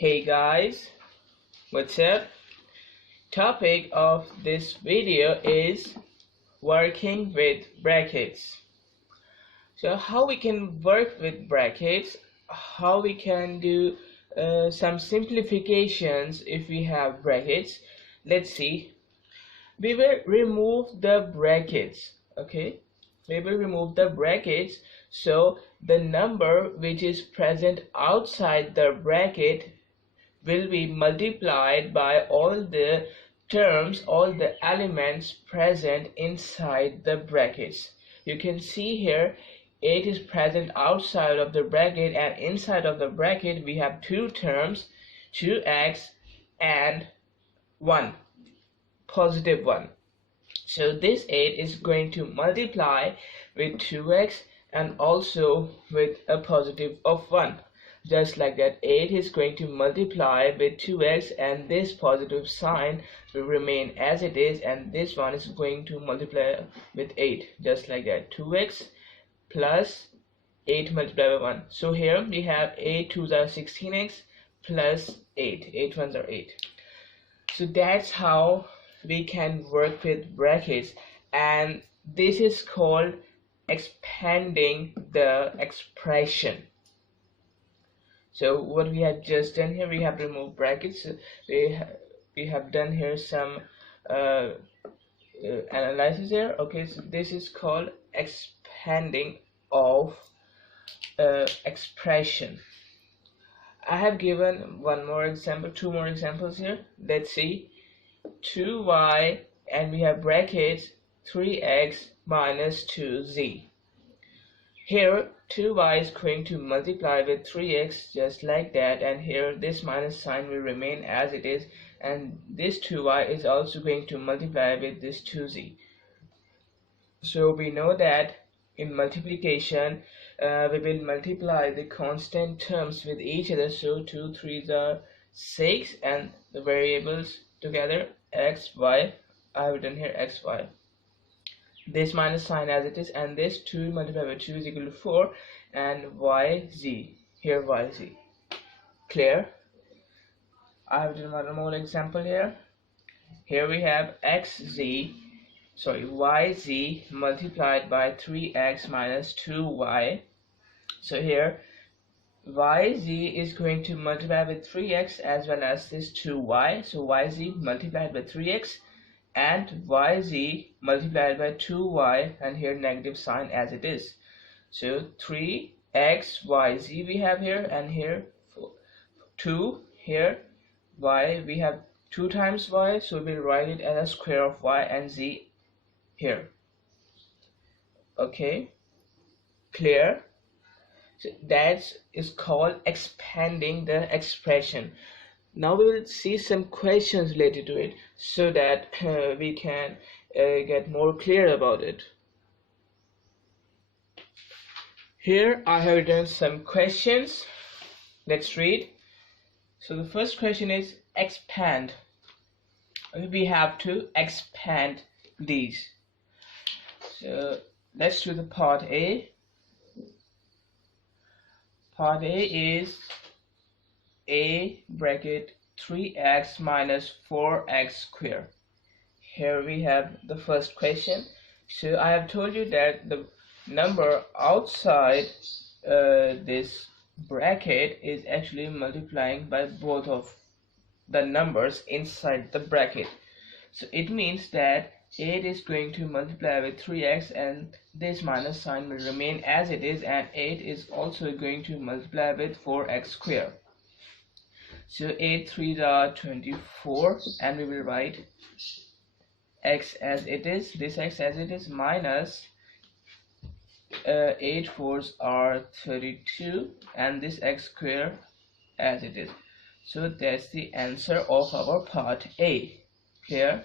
Hey guys, what's up? Topic of this video is working with brackets. So how we can work with brackets, how we can do some simplifications if we have brackets. Let's see. We will remove the brackets, okay? We will remove the brackets, so the number which is present outside the bracket will be multiplied by all the terms, all the elements present inside the brackets. You can see here 8 is present outside of the bracket, and inside of the bracket we have two terms, 2x and 1, positive 1. So this 8 is going to multiply with 2x and also with a positive of 1. Just like that, 8 is going to multiply with 2x and this positive sign will remain as it is, and this one is going to multiply with 8. Just like that, 2x plus 8 multiplied by 1. So here we have 8 2s are 16x plus 8. 8 1s are 8. So that's how we can work with brackets, and this is called expanding the expression. So what we have just done here, we have removed brackets. We have done here some analysis here. Okay, so this is called expanding of expression. I have given one more example, two more examples here. Let's see. 2y and we have brackets 3x minus 2z. Here 2y is going to multiply with 3x just like that, and here this minus sign will remain as it is, and this 2y is also going to multiply with this 2z. So we know that in multiplication we will multiply the constant terms with each other. So 2 3s are 6 and the variables together x, y. I have written here x, y. This minus sign as it is, and this 2 multiplied by 2 is equal to 4, and y, z. Here y, z. Clear? I have written one more example here. Here we have y, z multiplied by 3x minus 2y. So here yz is going to multiply with 3x as well as this 2y. So yz multiplied by 3x and yz multiplied by 2y, and here negative sign as it is. So 3x yz we have here, and here 2, here y we have 2 times y, so we'll write it as a square of y and z here. Okay, clear? So that is called expanding the expression. Now we will see some questions related to it so that we can get more clear about it. Here I have written some questions. Let's read. So the first question is expand. We have to expand these. So let's do the part A. Part A is a bracket 3x minus 4x square. Here we have the first question. So I have told you that the number outside this bracket is actually multiplying by both of the numbers inside the bracket. So it means that 8 is going to multiply with 3x and this minus sign will remain as it is, and 8 is also going to multiply with 4x square. So 8 3s are 24, and we will write x as it is, this x as it is, minus 8 4s are 32, and this x square as it is. So that's the answer of our part A. Clear?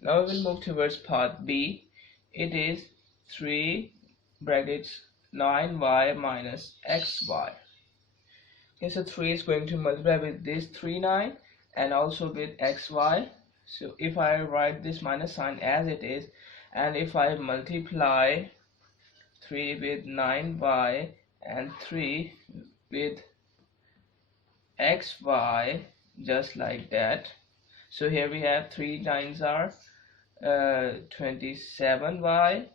Now we will move towards part B. It is 3 brackets 9y minus xy. Okay, so 3 is going to multiply with this 3 9 and also with xy. So if I write this minus sign as it is, and if I multiply 3 with 9y and 3 with xy, just like that. So here we have 3 times are 27y,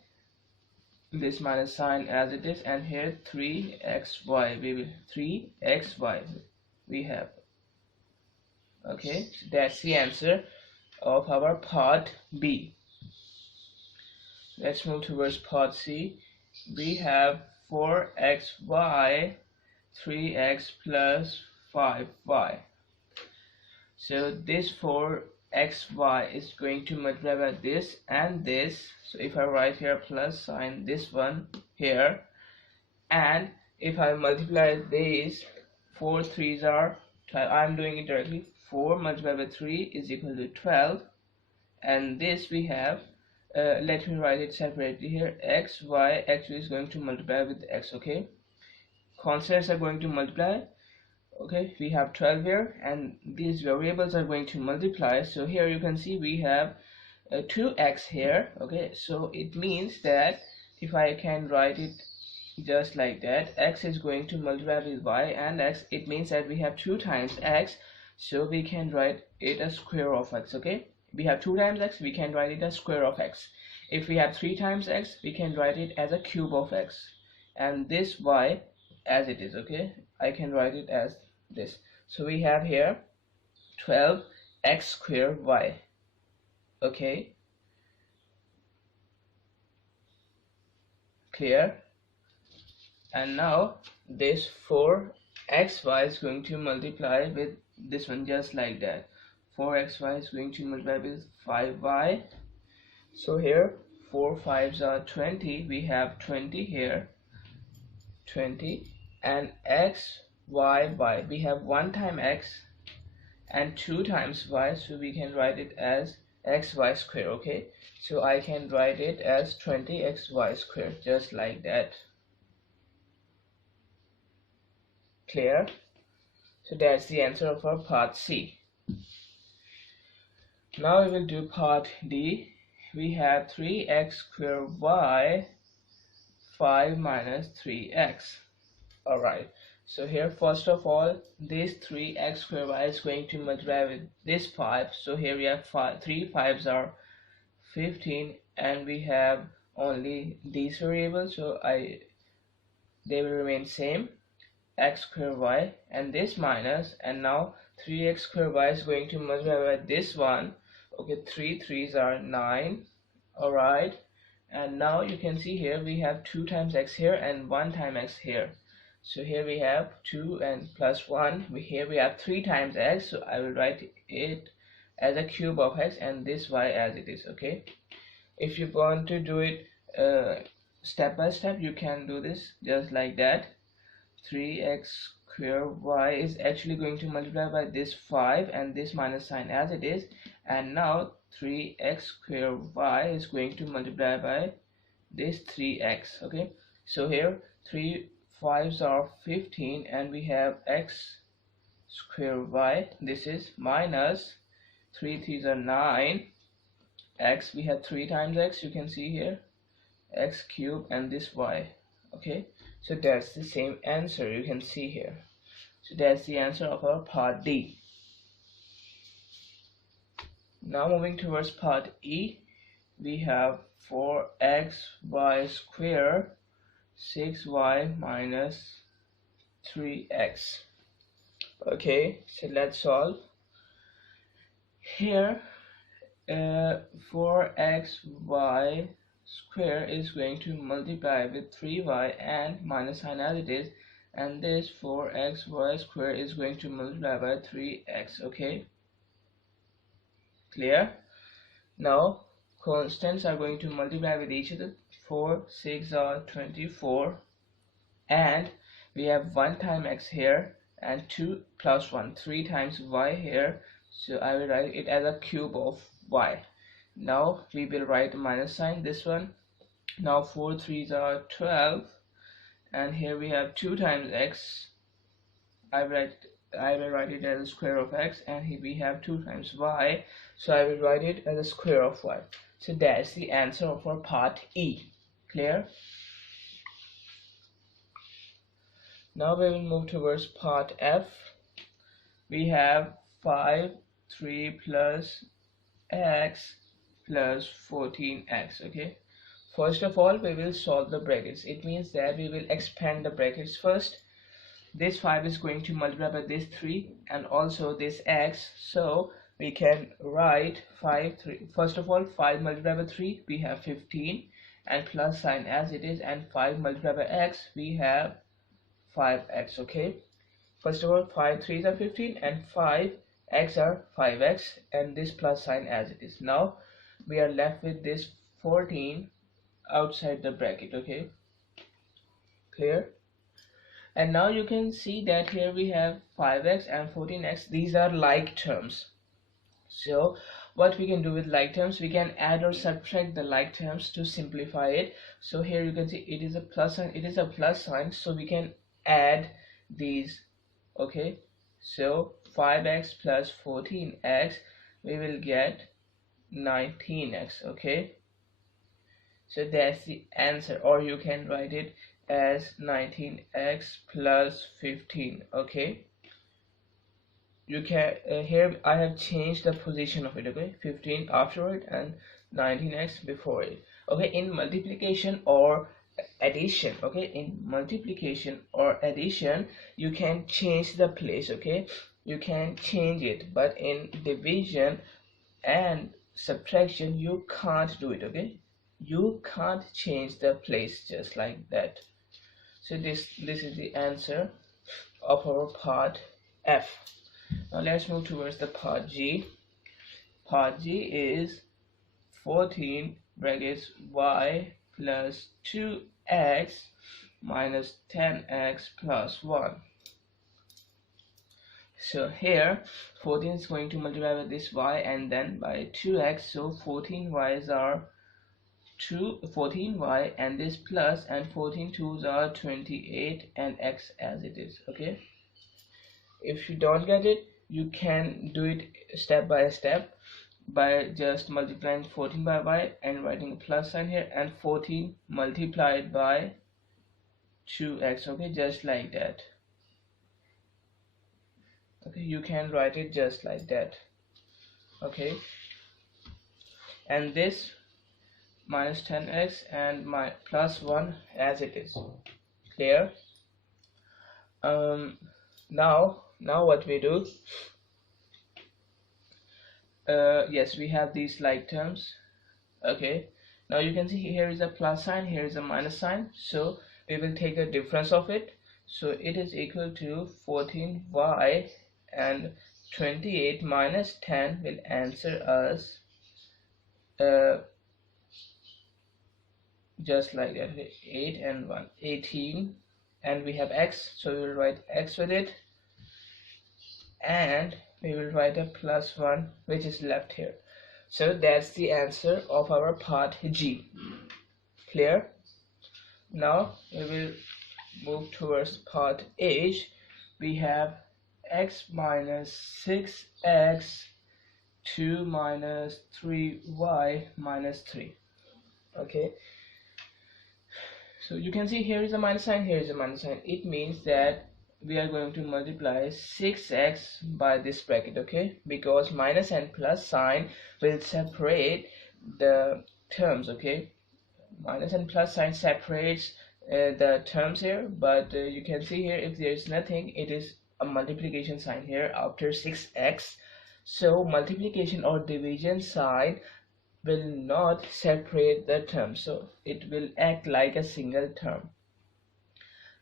this minus sign as it is, and here 3xy, we will 3xy we have. Okay, so that's the answer of our part B. Let's move towards part C. We have 4xy, 3x plus 5y. So this 4xy is going to multiply by this and this. So if I write here plus sign, this one here, and if I multiply these, 4 3s are 12. I'm doing it directly. 4 multiplied by 3 is equal to 12, and this we have, let me write it separately here. Xy actually is going to multiply with x. Okay, constants are going to multiply. Okay, we have 12 here, and these variables are going to multiply. So here you can see we have 2x here. Okay, so it means that if I can write it just like that, x is going to multiply with y and x, it means that we have 2 times x, so we can write it as square of x. Okay, we have 2 times x, we can write it as square of x. If we have 3 times x, we can write it as a cube of x, and this y as it is. Okay, I can write it as this. So we have here 12x square y. Okay, clear? And now this 4xy is going to multiply with this one just like that. 4xy is going to multiply with 5y. So here 4 5s are 20. We have 20 here, 20, and x y y, we have 1 time x and 2 times y, so we can write it as xy square. Okay, so I can write it as 20xy square, just like that. Clear? So that's the answer of our part C. Now we will do part D. We have 3x square y, 5 minus 3x. Alright, so here first of all, this 3x square y is going to multiply with this 5. So here we have 3 5s are 15, and we have only these variables, so they will remain same, x square y, and this minus, and now 3x square y is going to multiply by this one. Okay, 3 3s are 9. Alright, and now you can see here we have 2 times x here and 1 time x here. So here we have 2 and plus 1. Here we have 3 times x, so I will write it as a cube of x, and this y as it is. Okay, if you want to do it step by step, you can do this just like that. 3x square y is actually going to multiply by this 5 and this minus sign as it is, and now 3x square y is going to multiply by this 3x. Okay, so here 3 5s are 15, and we have x square y, this is minus 3 3s are 9, x, we have 3 times x, you can see here, x cube, and this y. Okay, so that's the same answer you can see here. So that's the answer of our part D. Now moving towards part E, we have 4xy square 6y minus 3x. Okay, so let's solve. Here 4xy square is going to multiply with 3y and minus sign as it is, and this 4xy square is going to multiply by 3x. Okay, clear? Now constants are going to multiply with each other. 4 6 are 24, and we have 1 time x here and 2 plus 1, 3 times y here, so I will write it as a cube of y. Now we will write a minus sign, this one. Now 4 3s are 12, and here we have 2 times x. I will write it as a square of x, and here we have 2 times y, so I will write it as a square of y. So that's the answer of our part E. Clear? Now we will move towards part F. we have 5 3 plus x plus 14x. Okay, first of all we will solve the brackets. It means that we will expand the brackets first. This 5 is going to multiply by this 3 and also this x, so we can write 5 3. First of all, 5 multiplied by 3 we have 15 and plus sign as it is, and 5 multiplied by x we have 5x. Okay, first of all, 5 3s are 15 and 5x are 5x, and this plus sign as it is. Now we are left with this 14 outside the bracket. Okay, clear? And now you can see that here we have 5x and 14x. These are like terms. So what we can do with like terms, we can add or subtract the like terms to simplify it. So here you can see it is a plus sign, it is a plus sign, so we can add these. Okay, so 5x plus 14x, we will get 19x. Okay, so that's the answer, or you can write it as 19x plus 15. Okay, you can here I have changed the position of it. Okay, 15 afterward and 19x before it. Okay, in multiplication or addition, okay, in multiplication or addition you can change the place. Okay, you can change it, but in division and subtraction you can't do it. Okay, you can't change the place just like that. So this is the answer of our part F. Now let's move towards the part G. Part G is 14 brackets y plus 2x minus 10x plus 1. So here 14 is going to multiply by this y and then by 2x, so 14 y's are 14y and this plus, and 14 2's are 28 and x as it is. Okay, if you don't get it, you can do it step by step by just multiplying 14 by y and writing a plus sign here, and 14 multiplied by 2x. Okay, just like that. Okay, you can write it just like that. Okay, and this minus 10x and my plus 1 as it is. Clear? Now what we do, yes, we have these like terms. Okay, now you can see here is a plus sign, here is a minus sign, so we will take the difference of it. So it is equal to 14y, and 28 minus 10 will answer us just like that, 8 and 1 18, and we have x, so we will write x with it, and we will write a plus 1 which is left here. So that's the answer of our part G. Clear? Now we will move towards part H. We have x minus 6x 2 minus 3y minus 3. Okay, so you can see here is a minus sign, here is a minus sign. It means that we are going to multiply 6x by this bracket. Okay, because minus and plus sign will separate the terms. Okay, minus and plus sign separates the terms here, but you can see here if there is nothing, it is a multiplication sign here after 6x. So multiplication or division sign will not separate the term, so it will act like a single term,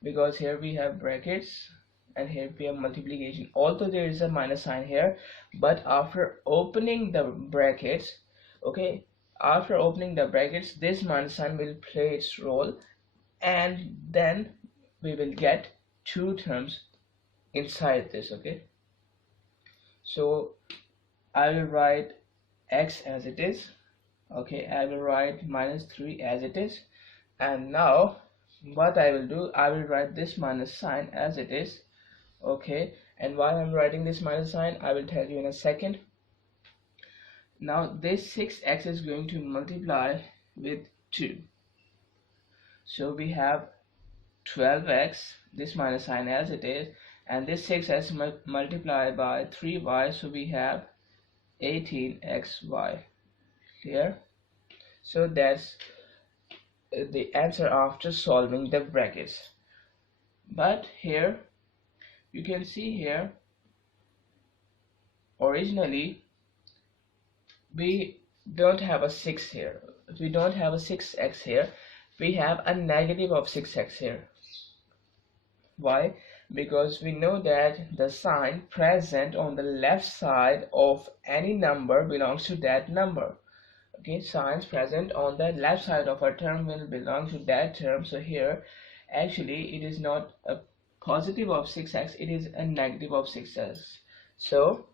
because here we have brackets and here we have multiplication, although there is a minus sign here, but after opening the brackets, okay, after opening the brackets, this minus sign will play its role, and then we will get two terms inside this. Okay, so I will write x as it is. Okay, I will write minus 3 as it is, and now what I will do, I will write this minus sign as it is. Okay, and why I'm writing this minus sign, I will tell you in a second. Now this 6x is going to multiply with 2, so we have 12x, this minus sign as it is, and this 6x multiplied by 3y, so we have 18xy. Clear? So that's the answer after solving the brackets. But here you can see here, originally we don't have a 6 here, we don't have a 6x here, we have a negative of 6x here. Why? Because we know that the sign present on the left side of any number belongs to that number. Okay, signs present on the left side of a term will belong to that term. So here actually it is not a positive of 6x, it is a negative of 6x. So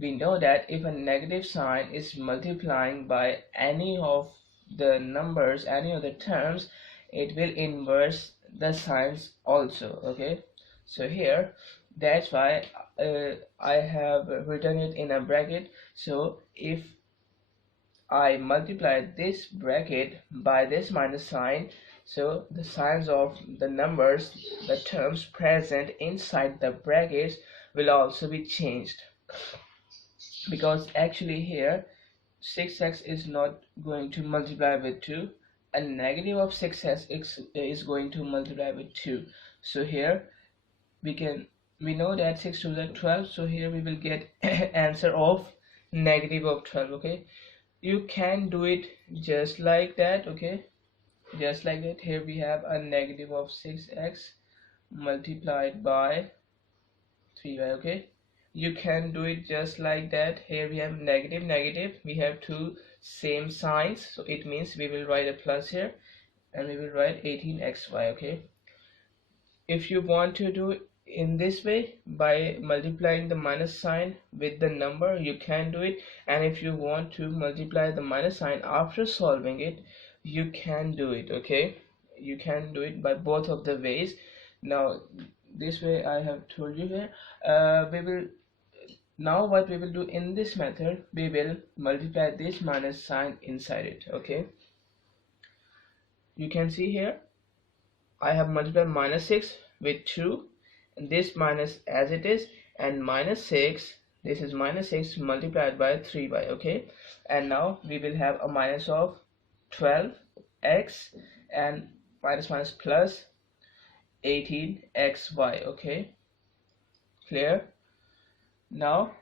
we know that if a negative sign is multiplying by any of the numbers, any of the terms, it will inverse the signs also. Okay, so here that's why I have written it in a bracket. So if I multiply this bracket by this minus sign, so the signs of the numbers, the terms present inside the brackets will also be changed, because actually here 6x is not going to multiply with 2, a negative of 6x is going to multiply with 2. So here we know that 6 to the 12, so here we will get answer of negative of 12. Okay, you can do it just like that. Okay, just like that. Here we have a negative of 6x multiplied by 3y. Okay, you can do it just like that. Here we have negative negative, we have two same signs, so it means we will write a plus here and we will write 18xy. Okay, if you want to do in this way by multiplying the minus sign with the number, you can do it, and if you want to multiply the minus sign after solving it, you can do it. Okay, you can do it by both of the ways. Now this way I have told you here. We will now what we will do in this method, we will multiply this minus sign inside it. Okay, you can see here I have multiplied minus 6 with 2, and this minus as it is, and minus 6, this is minus 6 multiplied by 3y. Okay, and now we will have a minus of 12x and minus minus plus 18xy. Okay, clear? Now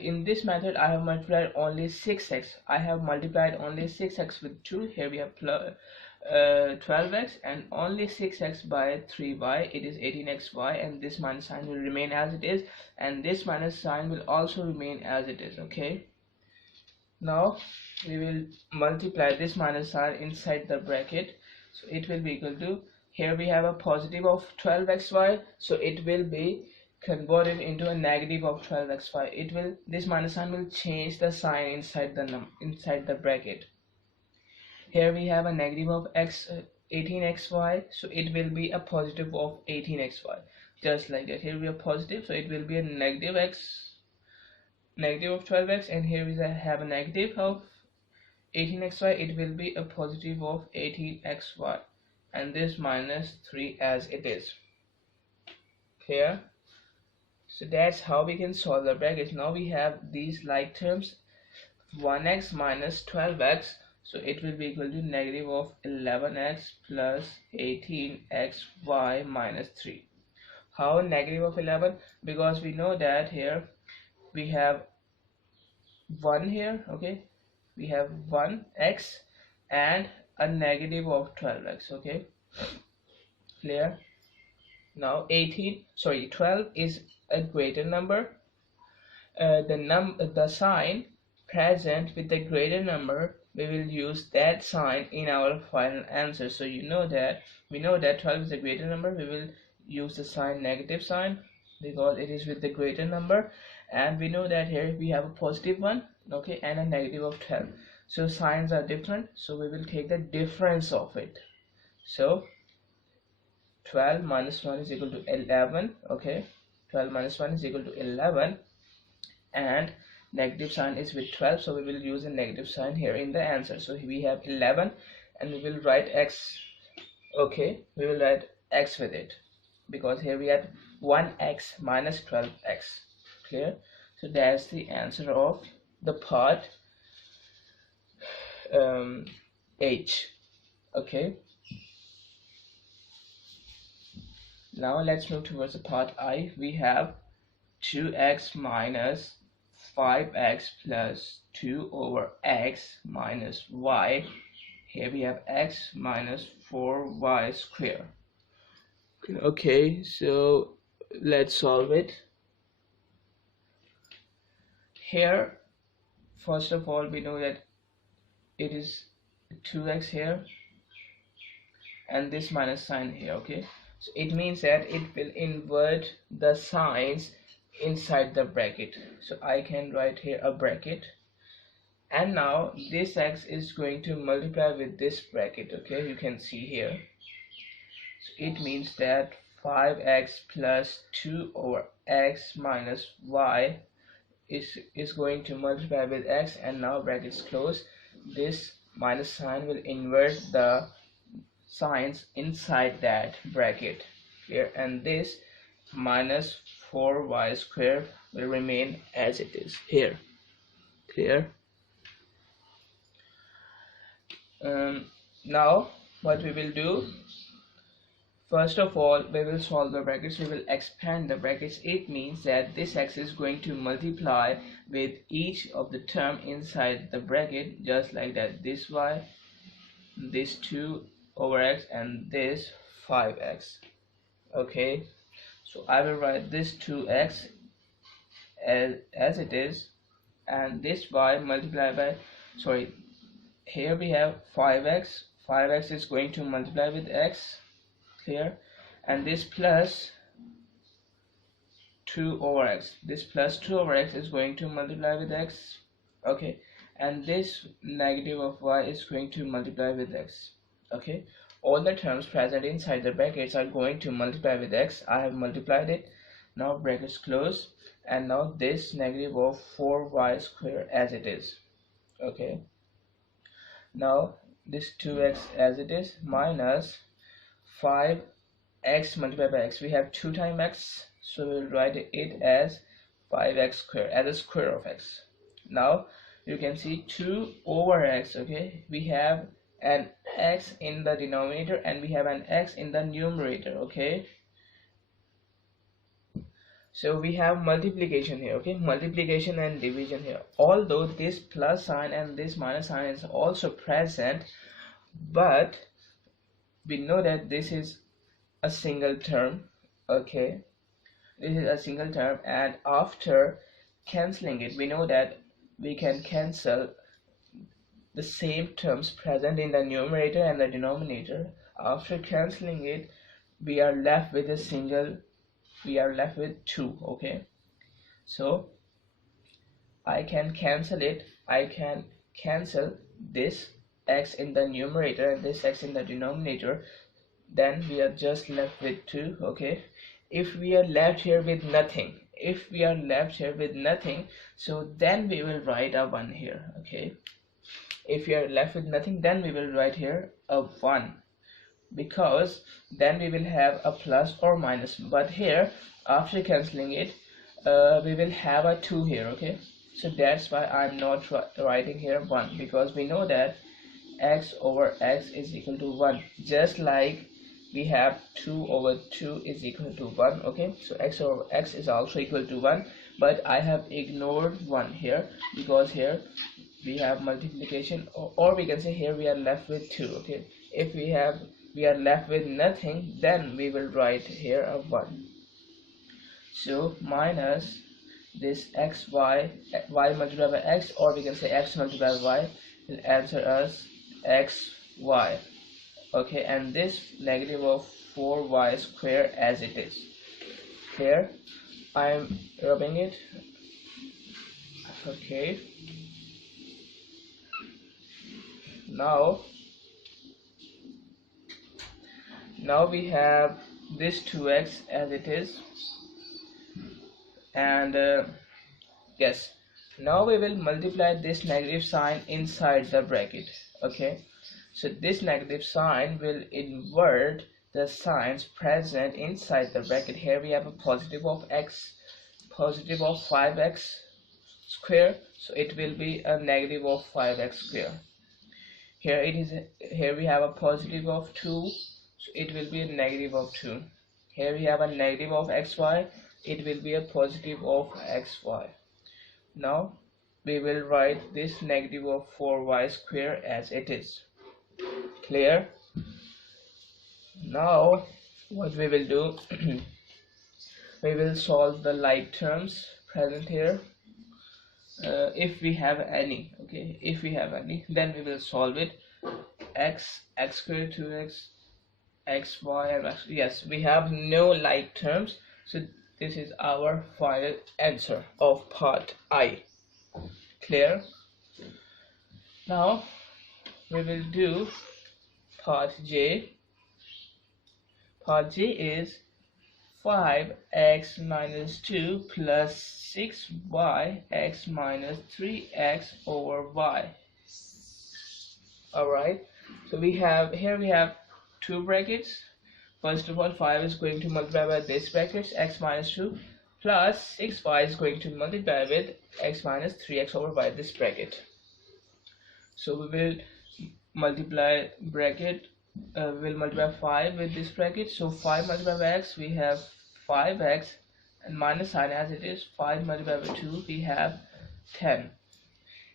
in this method I have multiplied only 6x. I have multiplied only 6x with 2. Here we have 12x and only 6x by 3y, it is 18xy, and this minus sign will remain as it is, and this minus sign will also remain as it is. Okay, now we will multiply this minus sign inside the bracket, so it will be equal to, here we have a positive of 12xy, so it will be converted into a negative of 12xy. It will, this minus sign will change the sign inside the bracket. Here we have a negative of 18xy, so it will be a positive of 18xy, just like that. Here we have positive, so it will be a negative of 12x, and here we have a negative of 18xy, it will be a positive of 18xy, and this minus 3 as it is. Here, so that's how we can solve the brackets. Now we have these like terms, 1x minus 12x, so it will be equal to negative of 11x plus 18xy minus 3. How negative of 11? Because we know that here we have 1 here. Okay, we have 1x and a negative of 12x. Okay, clear? Now 12 is a greater number. The sign present with the greater number, we will use that sign in our final answer. So we know that 12 is a greater number, we will use the sign negative sign because it is with the greater number, and we know that here we have a positive one, okay, and a negative of 12, so signs are different, so we will take the difference of it. So 12 minus 1 is equal to 11. Okay, 12 minus 1 is equal to 11, and negative sign is with 12, so we will use a negative sign here in the answer. So we have 11 and we will write x. Okay, we will write x with it because here we had 1x minus 12x. Clear? So that's the answer of the part H. Okay, now let's move towards the part I. We have 2x minus 5x plus 2 over x minus y. Here we have x minus 4y square. Okay, so let's solve it. Here, first of all, we know that it is 2x here and this minus sign here. Okay, so it means that it will invert the signs inside the bracket. So I can write here a bracket, and now this x is going to multiply with this bracket. Okay, you can see here. So it means that 5x plus 2 over x minus y is going to multiply with x, and now brackets close. This minus sign will invert the signs inside that bracket here, and this minus 4y square will remain as it is here. Clear? Now what we will do, first of all, we will solve the brackets. We will expand the brackets. It means that this x is going to multiply with each of the term inside the bracket, just like that. This y, this 2 over x, and this 5x. Okay, so I will write this 2x as it is, and this y multiplied by, sorry, here we have 5x. 5x is going to multiply with x. Clear? And this plus 2 over x, this plus 2 over x is going to multiply with x. Okay, and this negative of y is going to multiply with x. Okay, all the terms present inside the brackets are going to multiply with x. I have multiplied it. Now brackets close, and now this negative of 4y square as it is. Okay, now this 2x as it is minus 5x multiplied by x. We have 2 times x, so we'll write it as 5x square, as a square of x. Now you can see 2 over x. Okay, we have an x in the denominator and we have an x in the numerator. Okay, so we have multiplication here. Okay, multiplication and division here. Although this plus sign and this minus sign is also present, but we know that this is a single term. Okay, this is a single term, and after cancelling it, we know that we can cancel the same terms present in the numerator and the denominator. After cancelling it, we are left with a single, we are left with 2. Okay, so I can cancel it. I can cancel this x in the numerator and this x in the denominator, then we are just left with 2. Okay, if we are left here with nothing, so then we will write a 1 here. Okay, if we are left with nothing, then we will write here a 1, because then we will have a plus or minus, but here after cancelling it we will have a 2 here. Okay, so that's why I'm not writing here 1, because we know that x over x is equal to 1, just like we have 2 over 2 is equal to 1. Okay, so x over x is also equal to 1, but I have ignored 1 here because here we have multiplication, or we can say here we are left with 2. Okay, if we are left with nothing, then we will write here a 1. So minus this y multiplied by x, or we can say x multiplied by y, will answer us xy. Okay, and this negative of 4y square as it is. Here I'm rubbing it. Okay, now we have this 2x as it is, and yes, now we will multiply this negative sign inside the bracket. Okay, so this negative sign will invert the signs present inside the bracket. Here we have a positive of 5x square, so it will be a negative of 5x square. Here we have a positive of 2, so it will be a negative of 2. Here we have a negative of xy, it will be a positive of xy. Now we will write this negative of 4y square as it is. Clear? Now what we will do, we will solve the like terms present here. If we have any, okay, if we have any, then we will solve it. X squared, 2x, xy, and x. Yes, we have no like terms, so this is our final answer of part I. Clear? Now we will do part J. Part J is 5x minus 2 plus 6y x minus 3x over y. Alright, so we have two brackets. First of all, 5 is going to multiply by this bracket, x minus 2, plus 6y is going to multiply with x minus 3x over y, this bracket. So we will multiply bracket, we'll multiply 5 with this bracket. So 5 multiplied by x, we have 5x, and minus sign as it is. 5 multiplied by 2, we have 10,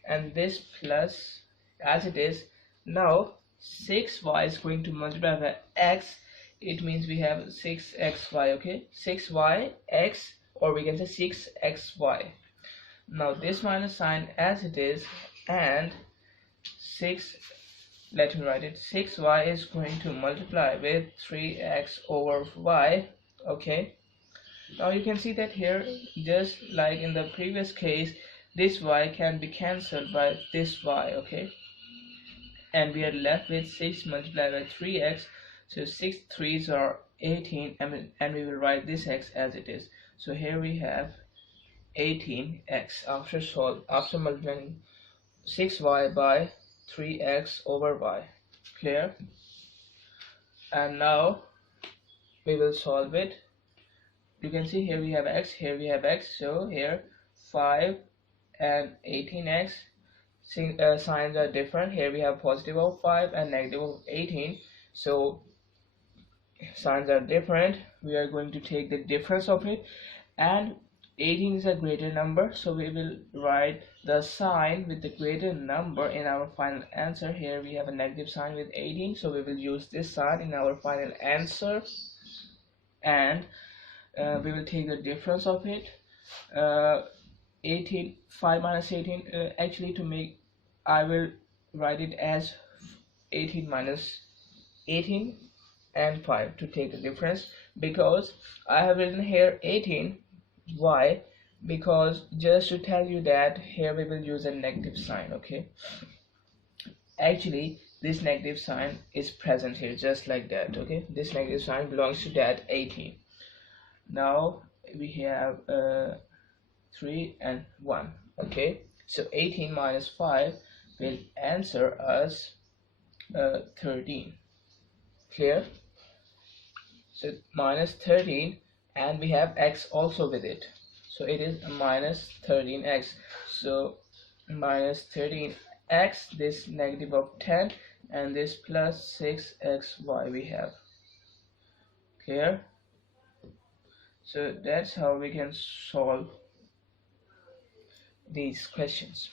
and this plus as it is. Now 6y is going to multiply by x, it means we have 6xy, okay, 6y x, or we can say 6xy. Now this minus sign as it is, and 6, let me write it, 6y is going to multiply with 3x over y. Okay, now you can see that here, just like in the previous case, this y can be cancelled by this y, okay, and we are left with 6 multiplied by 3x. So 6 3s are 18, and we will write this x as it is. So here we have 18x after multiplying 6y by 3x over y. Clear? And now we will solve it. You can see here we have x, here we have x, so here 5 and 18x, signs are different. Here we have positive of 5 and negative of 18, so signs are different. We are going to take the difference of it, and 18 is a greater number, so we will write the sign with the greater number in our final answer. Here we have a negative sign with 18, so we will use this sign in our final answer, and we will take the difference of it. 5 minus 18, actually to make, I will write it as 18 minus 18 and 5 to take the difference, because I have written here 18. Why? Because just to tell you that here we will use a negative sign, okay. Actually this negative sign is present here, just like that, okay. This negative sign belongs to that 18. Now we have 3 and 1, okay. So 18 minus 5 will answer us 13. Clear? So minus 13, and we have x also with it, so it is minus 13x. So minus 13x, this negative of 10, and this plus 6xy we have. Clear? So that's how we can solve these questions.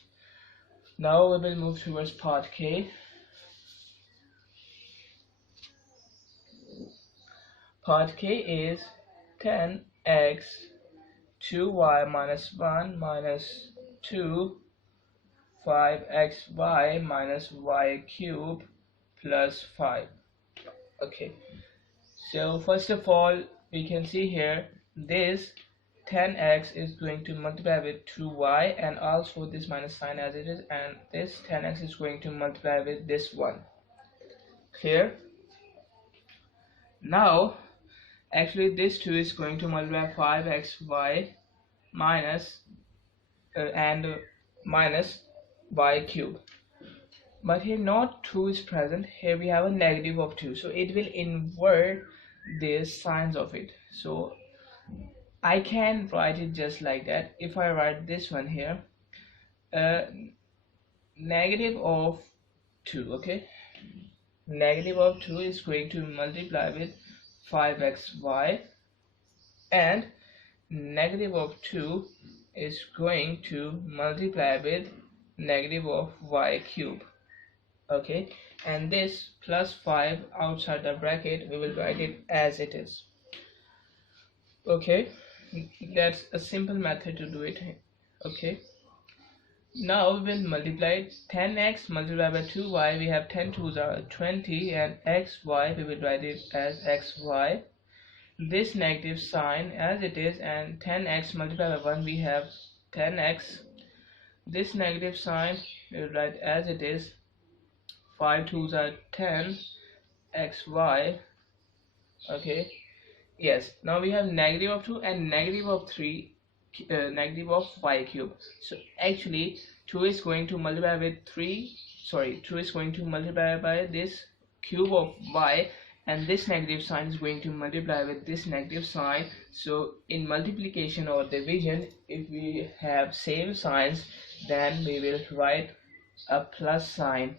Now we will move towards part K. Part K is 10x 2y minus 1 minus 2 5xy minus y cube plus 5. Okay, so first of all, we can see here this 10x is going to multiply with 2y, and also this minus sign as it is, and this 10x is going to multiply with this one. Clear? Now actually this 2 is going to multiply 5xy minus and minus y cube. but here not 2 is present. Here we have a negative of 2, so it will invert the signs of it. So I can write it just like that. If I write this one here, negative of 2, okay, negative of 2 is going to multiply with 5xy, and negative of 2 is going to multiply with negative of y cube, okay, and this plus 5 outside the bracket we will write it as it is. Okay, that's a simple method to do it. Okay, now we will multiply 10x multiplied by 2y. We have 10 2s are 20, and xy we will write it as xy, this negative sign as it is, and 10x multiplied by 1 we have 10x, this negative sign we will write as it is, 5 2s are 10 xy. Okay, yes, now we have negative of 2 and negative of 3, negative of y cube. So actually 2 is going to multiply with 2 is going to multiply by this cube of y, and this negative sign is going to multiply with this negative sign. So in multiplication or division, if we have same signs, then we will write a plus sign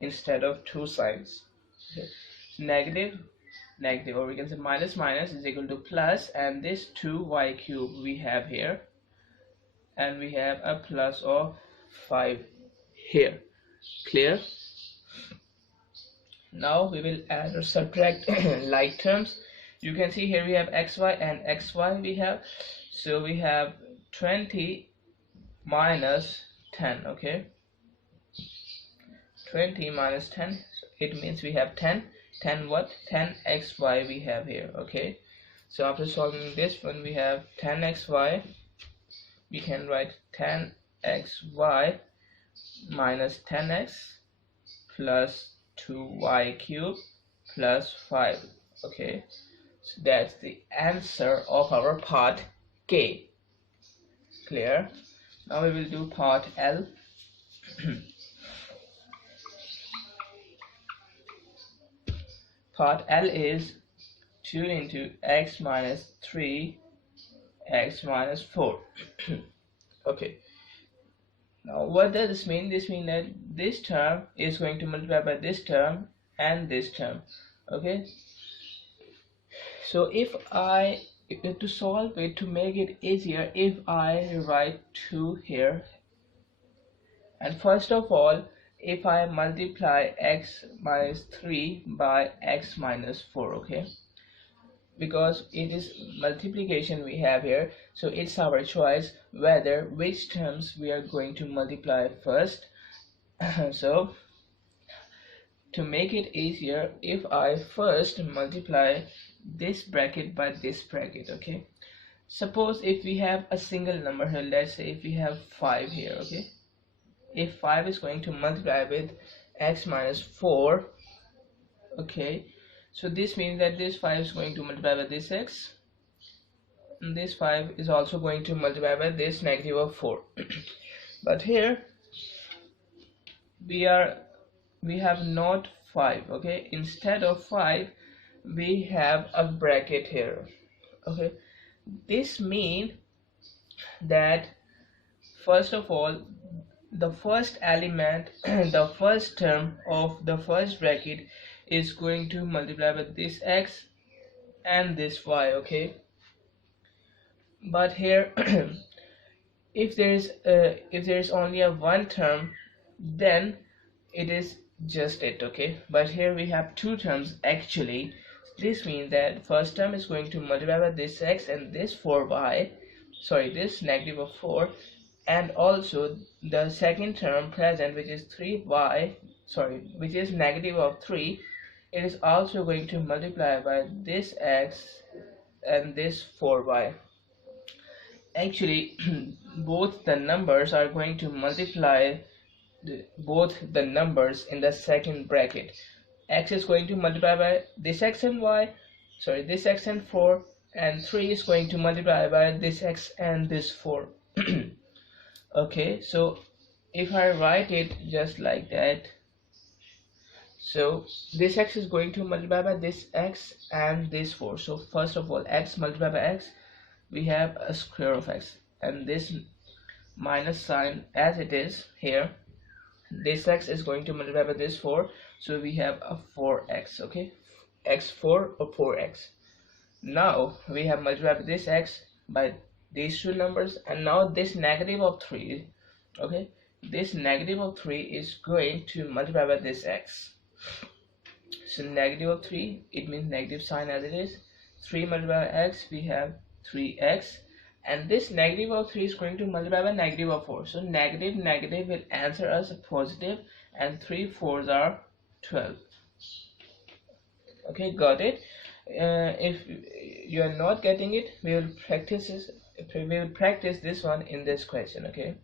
instead of 2 signs. Okay. Negative, or we can say minus minus is equal to plus, and this 2y cube we have here, and we have a plus of 5 here. Clear? Now we will add or subtract like terms. You can see here we have xy and xy we have, so we have 20 minus 10. Okay, 20 minus 10, so it means we have 10 what, 10 xy we have here. Okay, so after solving this one we have 10 xy, we can write 10 xy minus 10x plus 2y cube plus 5. Okay, so that's the answer of our part K. Clear? Now we will do part L. Part L is 2 into x minus 3 x minus 4. Okay, now what does this mean? This means that this term is going to multiply by this term and this term. Okay, so if to solve it, to make it easier, if I write 2 here, and first of all if I multiply x minus 3 by x minus 4, okay, because it is multiplication we have here, so it's our choice whether which terms we are going to multiply first. So to make it easier, if I first multiply this bracket by this bracket, okay, suppose if we have a single number here, let's say if we have 5 here, okay, if 5 is going to multiply with x minus 4, okay, so this means that this 5 is going to multiply by this x, and this 5 is also going to multiply by this negative of 4. But here we have not 5, okay, instead of 5 we have a bracket here. Okay, this means that first of all the first element the first term of the first bracket is going to multiply with this x and this y. Okay, but here if there is only a one term, then it is just it. Okay, but here we have two terms actually. This means that first term is going to multiply by this x and this 4y, sorry, this negative of 4, and also the second term present, which is 3y, sorry, which is negative of 3, it is also going to multiply by this x and this 4y. Actually both the numbers are going to multiply both the numbers in the second bracket. X is going to multiply by this x and y, sorry, this x and 4, and 3 is going to multiply by this x and this 4. Okay, so if I write it just like that, so this x is going to multiply by this x and this 4. So first of all, x multiplied by x, we have a square of x, and this minus sign as it is here, this x is going to multiply by this 4, so we have a 4x. Okay, x4 or 4x. Now we have multiplied this x by these two numbers, and now this negative of 3, okay, this negative of 3 is going to multiply by this x. So negative of 3, it means negative sign as it is. 3 multiplied by x, we have 3x, and this negative of 3 is going to multiply by negative of 4. So negative will answer us a positive, and 3 4s are 12. Okay, got it. If you are not getting it, we will practice this one in this question. Okay,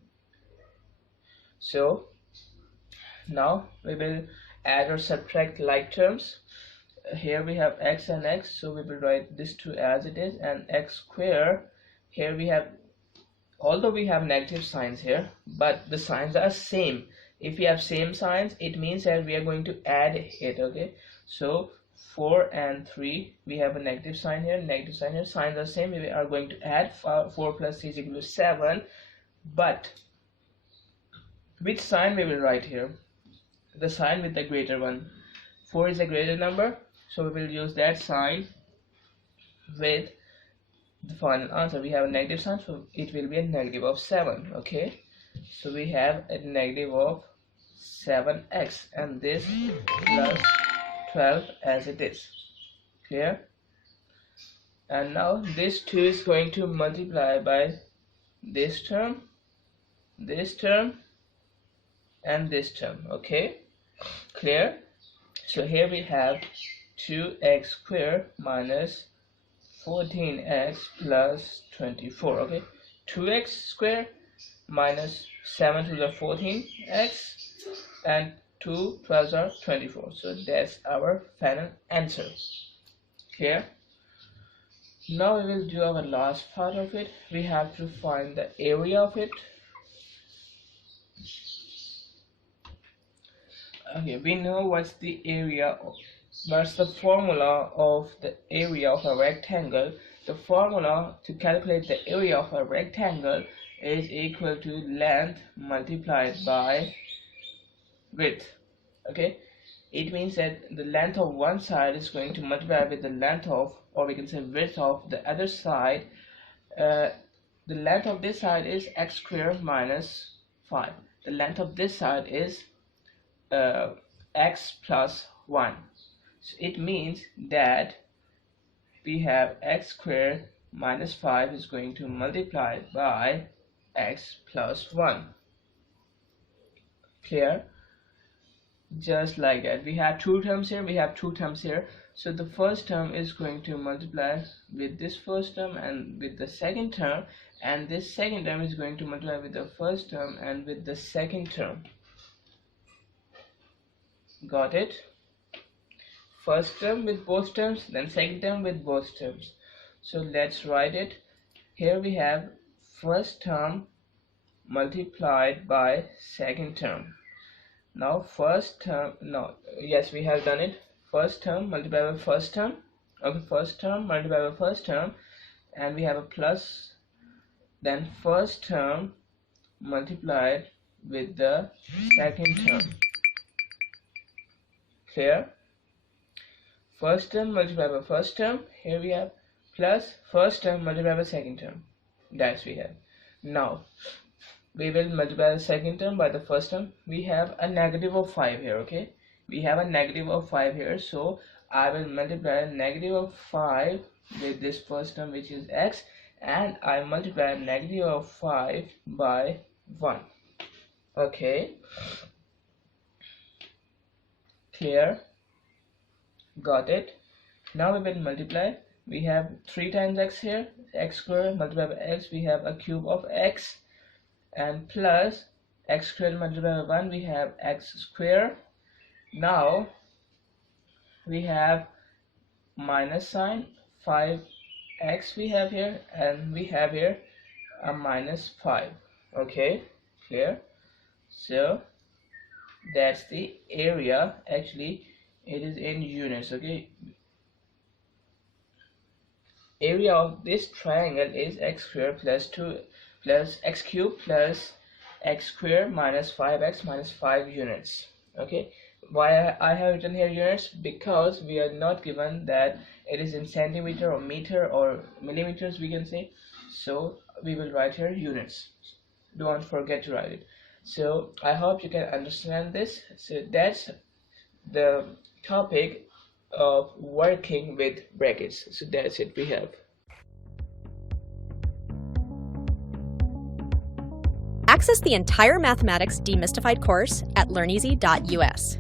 so now we will add or subtract like terms. Here we have x and x, so we will write this two as it is, and x square, here we have, although we have negative signs here, but the signs are same. If we have same signs, it means that we are going to add it. Okay, so 4 and 3, we have a negative sign here, negative sign here, signs are same, we are going to add 4 plus 3 is equal to 7, but which sign we will write here? The sign with the greater one. 4 is a greater number, so we will use that sign with the final answer. We have a negative sign, so it will be a negative of 7. Okay, so we have a negative of 7x, and this plus 12 as it is. Clear? And now this 2 is going to multiply by this term, and this term. Okay, clear? So here we have 2x squared minus 14x plus 24. Okay, 2x squared minus 7 to the 14x, and 2 12s are 24. So that's our final answer. Clear? Now we will do our last part of it. We have to find the area of it. Okay, we know what's the area of, what's the formula of the area of a rectangle. The formula to calculate the area of a rectangle is equal to length multiplied by width. Okay, it means that the length of one side is going to multiply with the length of, or we can say width of, the other side. The length of this side is x squared minus 5. The length of this side is x plus 1. So it means that we have x squared minus 5 is going to multiply by x plus 1. Clear? Just like that. We have two terms here, so the first term is going to multiply with this first term and with the second term, and this second term is going to multiply with the first term and with the second term. Got it? First term with both terms, then second term with both terms. So let's write it. Here we have first term multiplied by second term. Now first term, yes, we have done it. First term multiplied by first term. Okay, first term multiplied by first term, and we have a plus. Then first term multiplied with the second term. Clear? First term multiplied by first term, here we have, plus first term multiplied by second term. That's we have. Now we will multiply the second term by the first term. We have a negative of 5 here. Okay, we have a negative of 5 here, so I will multiply negative of 5 with this first term, which is x, and I multiply negative of 5 by 1. Okay, clear? Got it? Now we will multiply. We have 3 times x here, x squared multiplied by x, we have a cube of x, and plus x squared multiplied by 1, we have x squared. Now we have minus sign, 5x we have here, and we have here a minus 5. Okay, clear? So that's the area. Actually it is in units. Okay, area of this triangle is x squared plus 2 plus x cubed plus x squared minus 5x minus 5 units. Okay, why I have written here units? Because we are not given that it is in centimeter or meter or millimeters, we can say. So we will write here units. Don't forget to write it. So I hope you can understand this. So that's the topic of working with brackets. So that's it we have. Access the entire Mathematics Demystified course at learneasy.us.